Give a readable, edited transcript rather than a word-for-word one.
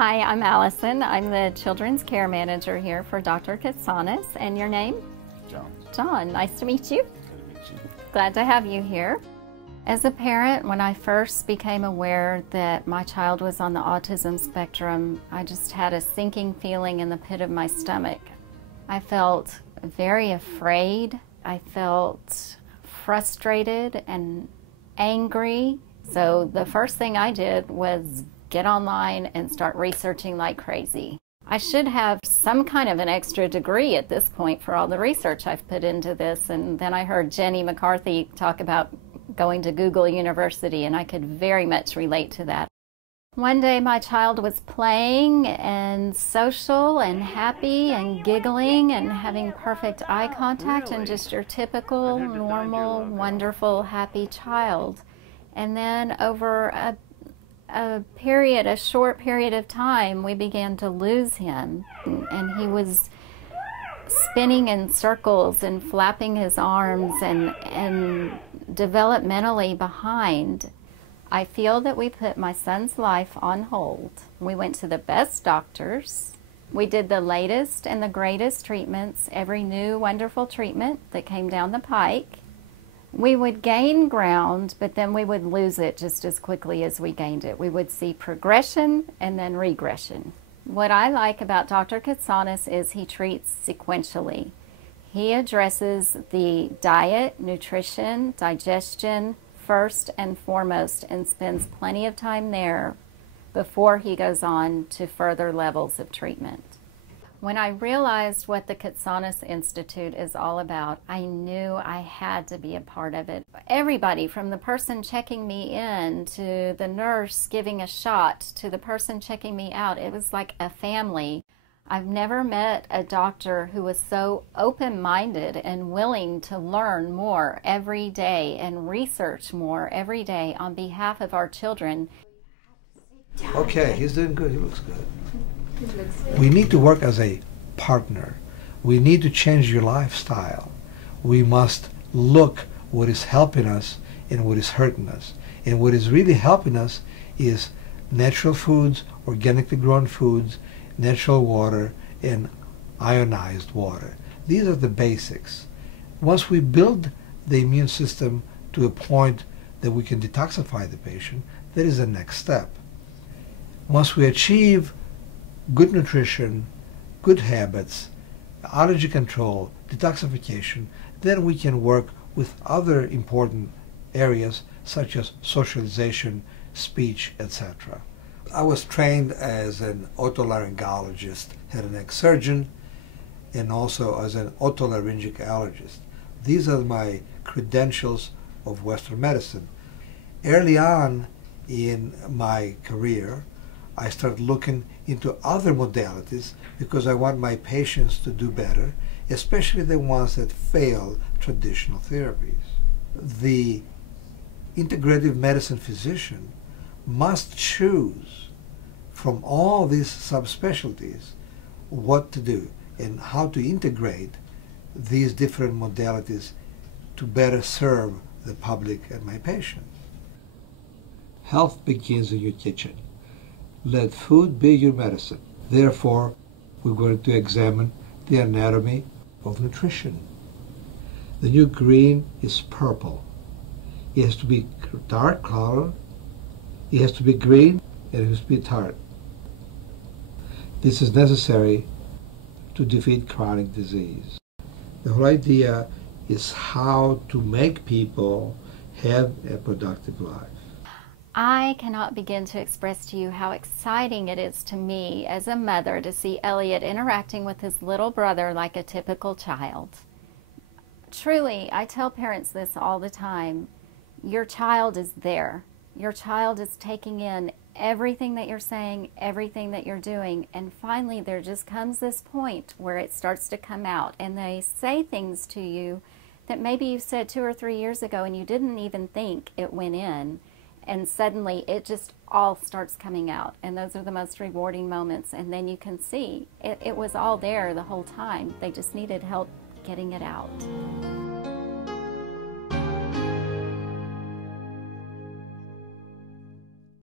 Hi, I'm Allison. I'm the Children's Care Manager here for Dr. Katsanis. And your name? John. John, nice to meet you. Good to meet you. Glad to have you here. As a parent, when I first became aware that my child was on the autism spectrum, I just had a sinking feeling in the pit of my stomach. I felt very afraid. I felt frustrated and angry. So the first thing I did was get online and start researching like crazy. I should have some kind of an extra degree at this point for all the research I've put into this. And then I heard Jenny McCarthy talk about going to Google University, and I could very much relate to that. One day my child was playing and social and happy and giggling and having perfect eye contact and just your typical, normal, wonderful, happy child. And then over a short period of time, we began to lose him, and he was spinning in circles and flapping his arms and developmentally behind. I feel that we put my son's life on hold. We went to the best doctors. We did the latest and the greatest treatments, every new wonderful treatment that came down the pike. We would gain ground, but then we would lose it just as quickly as we gained it. We would see progression and then regression. What I like about Dr. Katsanis is he treats sequentially. He addresses the diet, nutrition, digestion first and foremost, and spends plenty of time there before he goes on to further levels of treatment. When I realized what the Katsanis Institute is all about, I knew I had to be a part of it. Everybody, from the person checking me in to the nurse giving a shot to the person checking me out, it was like a family. I've never met a doctor who was so open-minded and willing to learn more every day and research more every day on behalf of our children. Okay, he's doing good. He looks good. We need to work as a partner. We need to change your lifestyle. We must look what is helping us and what is hurting us. And what is really helping us is natural foods, organically grown foods, natural water, and ionized water. These are the basics. Once we build the immune system to a point that we can detoxify the patient, that is the next step. Once we achieve good nutrition, good habits, allergy control, detoxification, then we can work with other important areas such as socialization, speech, etc. I was trained as an otolaryngologist, head and neck surgeon, and also as an otolaryngologic allergist. These are my credentials of Western medicine. Early on in my career, I started looking into other modalities because I want my patients to do better, especially the ones that fail traditional therapies. The integrative medicine physician must choose from all these subspecialties what to do and how to integrate these different modalities to better serve the public and my patients. Health begins in your kitchen. Let food be your medicine. Therefore, we're going to examine the anatomy of nutrition. The new green is purple. It has to be dark color, it has to be green, and it has to be tart. This is necessary to defeat chronic disease. The whole idea is how to make people have a productive life. I cannot begin to express to you how exciting it is to me as a mother to see Elliot interacting with his little brother like a typical child. Truly, I tell parents this all the time. Your child is there. Your child is taking in everything that you're saying, everything that you're doing, and finally there just comes this point where it starts to come out and they say things to you that maybe you said 2 or 3 years ago and you didn't even think it went in. And suddenly it just all starts coming out, and those are the most rewarding moments. And then you can see it was all there the whole time. They just needed help getting it out.